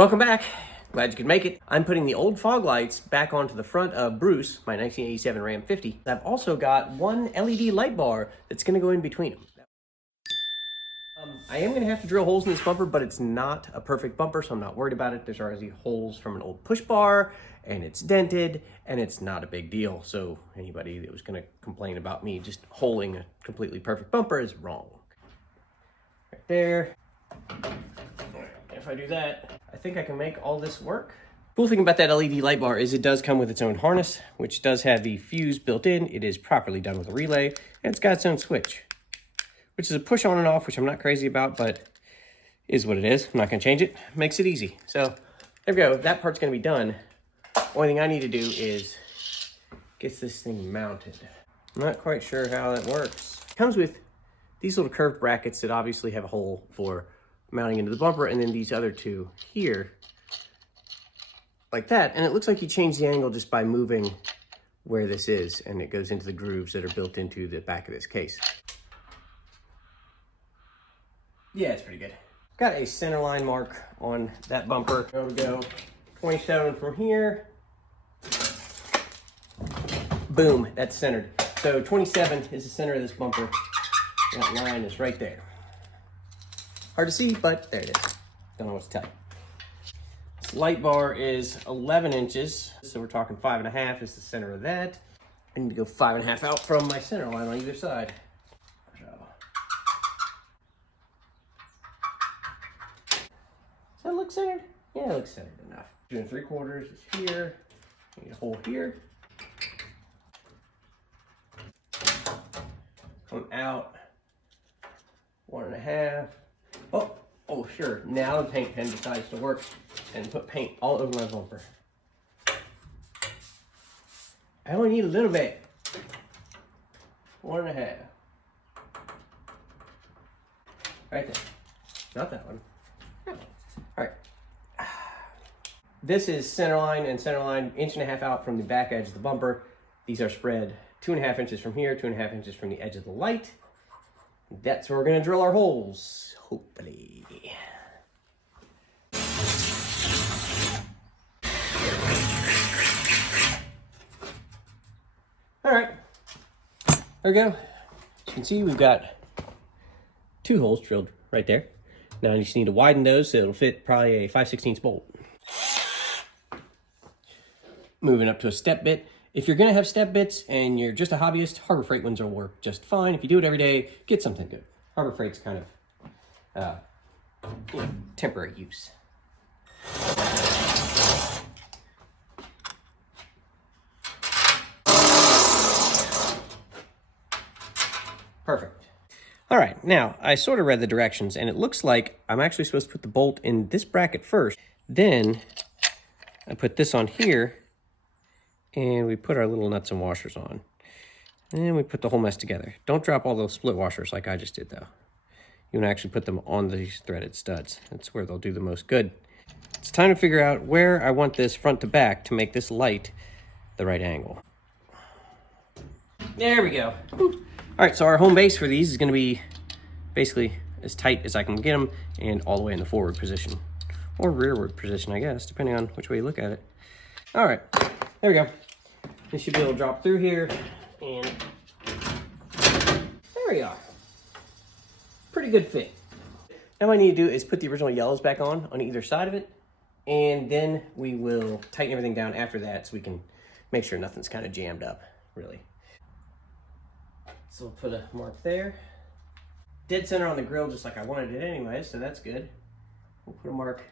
Welcome back. Glad you could make it. I'm putting the old fog lights back onto the front of Bruce, my 1987 Ram 50. I've also got one LED light bar that's going to go in between them. I am going to have to drill holes in this bumper, but it's not a perfect bumper, so I'm not worried about it. There's already holes from an old push bar, and it's dented, and it's not a big deal. So anybody that was going to complain about me just holing a completely perfect bumper is wrong. Right there. If I do that, I think I can make all this work. Cool thing about that LED light bar is it does come with its own harness, which does have the fuse built in. It is properly done with a relay, and it's got its own switch, which is a push on and off, which I'm not crazy about, but is what it is. I'm not gonna change it. Makes it easy. So there we go. That part's gonna be done. Only thing I need to do is get this thing mounted. I'm not quite sure how that works. It comes with these little curved brackets that obviously have a hole for mounting into the bumper, and then these other two here, like that. And it looks like you change the angle just by moving where this is, and it goes into the grooves that are built into the back of this case. Yeah, it's pretty good. Got a center line mark on that bumper. There we go. 27 from here. Boom, that's centered. So 27 is the center of this bumper. That line is right there. Hard to see, but there it is. Don't know what to tell you. This light bar is 11 inches, so we're talking 5.5 is the center of that. I need to go 5.5 out from my center line on either side. So. Does that look centered? Yeah, it looks centered enough. 2 3/4 is here. Need a hole here. Come out 1.5. Oh, sure. Now the paint pen decides to work and put paint all over my bumper. I only need a little bit. 1.5. Right there. Not that one. All right. This is center line and center line, 1.5 inches out from the back edge of the bumper. These are spread 2.5 inches from here, 2.5 inches from the edge of the light. That's where we're gonna drill our holes, hopefully. All right, there we go. As you can see, we've got 2 holes drilled right there. Now you just need to widen those so it'll fit probably a 5/16 bolt. Moving up to a step bit. If you're gonna have step bits and you're just a hobbyist, Harbor Freight ones will work just fine. If you do it every day, get something good. Harbor Freight's kind of temporary use. Perfect. All right, now I sort of read the directions and it looks like I'm actually supposed to put the bolt in this bracket first. Then I put this on here and we put our little nuts and washers on. And we put the whole mess together. Don't drop all those split washers like I just did though. You want to actually put them on these threaded studs. That's where they'll do the most good. It's time to figure out where I want this front to back to make this light the right angle. There we go. All right, so our home base for these is going to be basically as tight as I can get them and all the way in the forward position. Or rearward position, I guess, depending on which way you look at it. All right, there we go. This should be able to drop through here, and there we are. Pretty good fit. Now what I need to do is put the original yellows back on either side of it, and then we will tighten everything down after that so we can make sure nothing's kind of jammed up, really. So we'll put a mark there. Dead center on the grill just like I wanted it anyway, so that's good. We'll put a mark,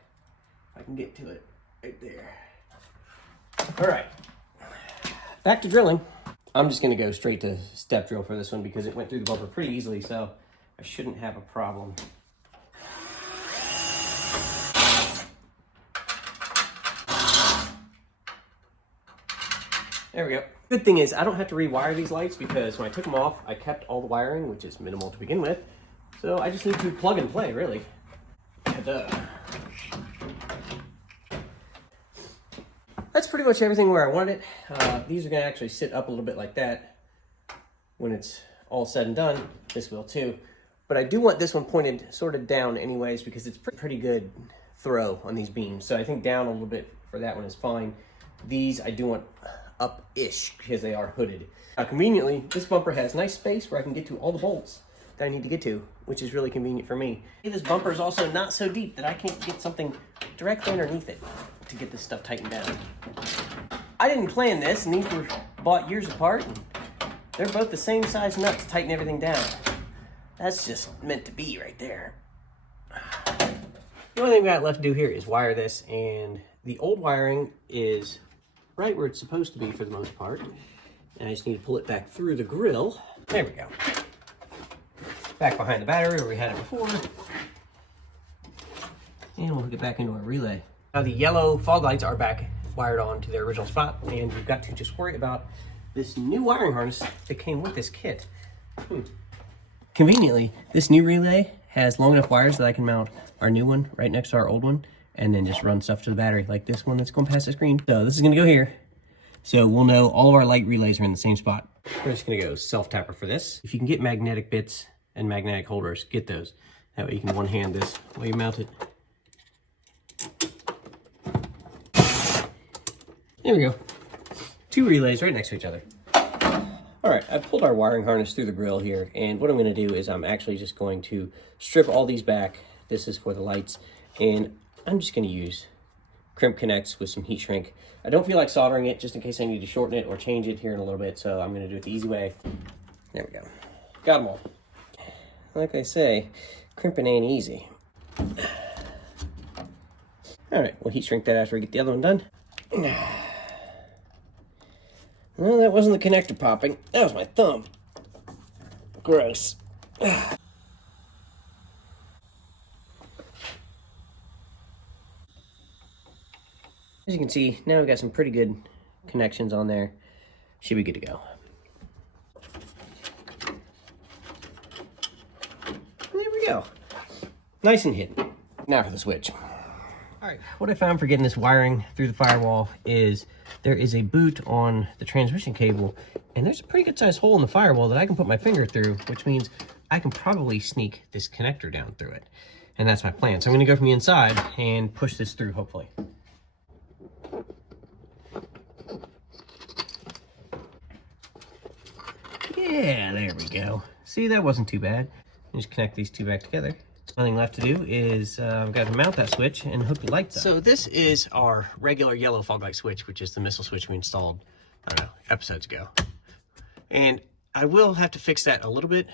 if I can get to it, right there. All right, back to drilling. I'm just gonna go straight to step drill for this one because it went through the bumper pretty easily, so I shouldn't have a problem. There we go. Good thing is I don't have to rewire these lights because when I took them off, I kept all the wiring, which is minimal to begin with. So I just need to plug and play, really. Ta-da. That's pretty much everything where I wanted it. These are gonna actually sit up a little bit like that when it's all said and done. This will too. But I do want this one pointed sort of down anyways because it's pretty good throw on these beams. So I think down a little bit for that one is fine. These I do want up-ish because they are hooded. Now conveniently, this bumper has nice space where I can get to all the bolts that I need to get to, which is really convenient for me. This bumper is also not so deep that I can't get something directly underneath it to get this stuff tightened down. I didn't plan this, and these were bought years apart. And they're both the same size nut to tighten everything down. That's just meant to be right there. The only thing we got left to do here is wire this, and the old wiring is right where it's supposed to be for the most part. And I just need to pull it back through the grill. There we go. Back behind the battery where we had it before. And we'll hook it back into our relay. Now the yellow fog lights are back wired on to their original spot, and we've got to just worry about this new wiring harness that came with this kit. Conveniently, this new relay has long enough wires that I can mount our new one right next to our old one, and then just run stuff to the battery, like this one that's going past the screen. So this is gonna go here. So we'll know all of our light relays are in the same spot. We're just gonna go self-tapper for this. If you can get magnetic bits and magnetic holders, get those. That way you can one-hand this while you mount it. There we go. Two relays right next to each other. All right, I pulled our wiring harness through the grill here, and what I'm gonna do is I'm actually just going to strip all these back. This is for the lights, and I'm just gonna use crimp connects with some heat shrink. I don't feel like soldering it just in case I need to shorten it or change it here in a little bit, so I'm gonna do it the easy way. There we go. Got them all. Like I say, crimping ain't easy. All right, we'll heat shrink that after we get the other one done. Well, that wasn't the connector popping. That was my thumb. Gross. As you can see, now we've got some pretty good connections on there. Should be good to go. There we go. Nice and hidden. Now for the switch. All right, what I found for getting this wiring through the firewall is there is a boot on the transmission cable, and there's a pretty good sized hole in the firewall that I can put my finger through, which means I can probably sneak this connector down through it. And that's my plan. So I'm gonna go from the inside and push this through, hopefully. Yeah, there we go. See, that wasn't too bad. Just connect these two back together. Nothing left to do is I've got to mount that switch and hook the lights up. So this is our regular yellow fog light switch, which is the missile switch we installed, I don't know, episodes ago. And I will have to fix that a little bit.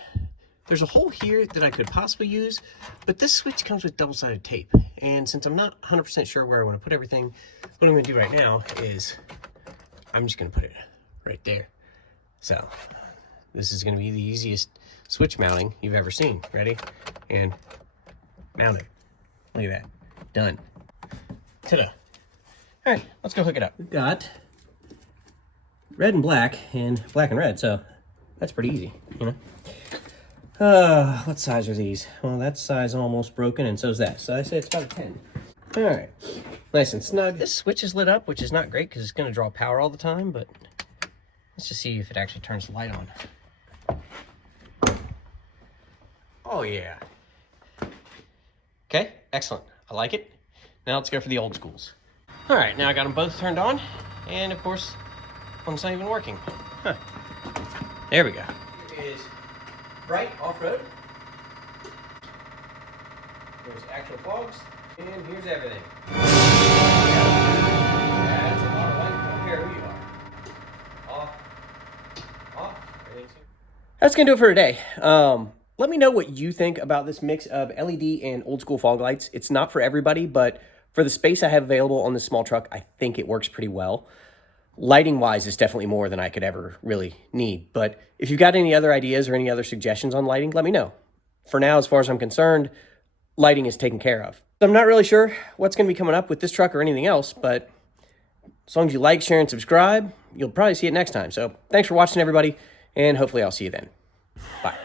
There's a hole here that I could possibly use, but this switch comes with double-sided tape. And since I'm not 100% sure where I want to put everything, what I'm going to do right now is I'm just going to put it right there. So this is going to be the easiest switch mounting you've ever seen. Ready? And mount it. Look at that. Done. Ta-da. All right, let's go hook it up. We've got red and black and red, so that's pretty easy, you know? What size are these? Well, that size almost broken, and so is that. So I say it's about a 10. All right, nice and snug. This switch is lit up, which is not great because it's going to draw power all the time, but let's just see if it actually turns the light on. Oh, yeah. Okay, excellent. I like it. Now let's go for the old schools. All right, now I got them both turned on, and of course, one's not even working. Huh. There we go. Here is bright off-road. There's actual fogs, and here's everything. That's a lot of light. I don't care who you are. Off, everything's here. That's gonna do it for today. Let me know what you think about this mix of LED and old school fog lights. It's not for everybody, but for the space I have available on this small truck, I think it works pretty well. Lighting wise, it's definitely more than I could ever really need. But if you've got any other ideas or any other suggestions on lighting, let me know. For now, as far as I'm concerned, lighting is taken care of. I'm not really sure what's going to be coming up with this truck or anything else, but as long as you like, share, and subscribe, you'll probably see it next time. So thanks for watching, everybody, and hopefully I'll see you then. Bye.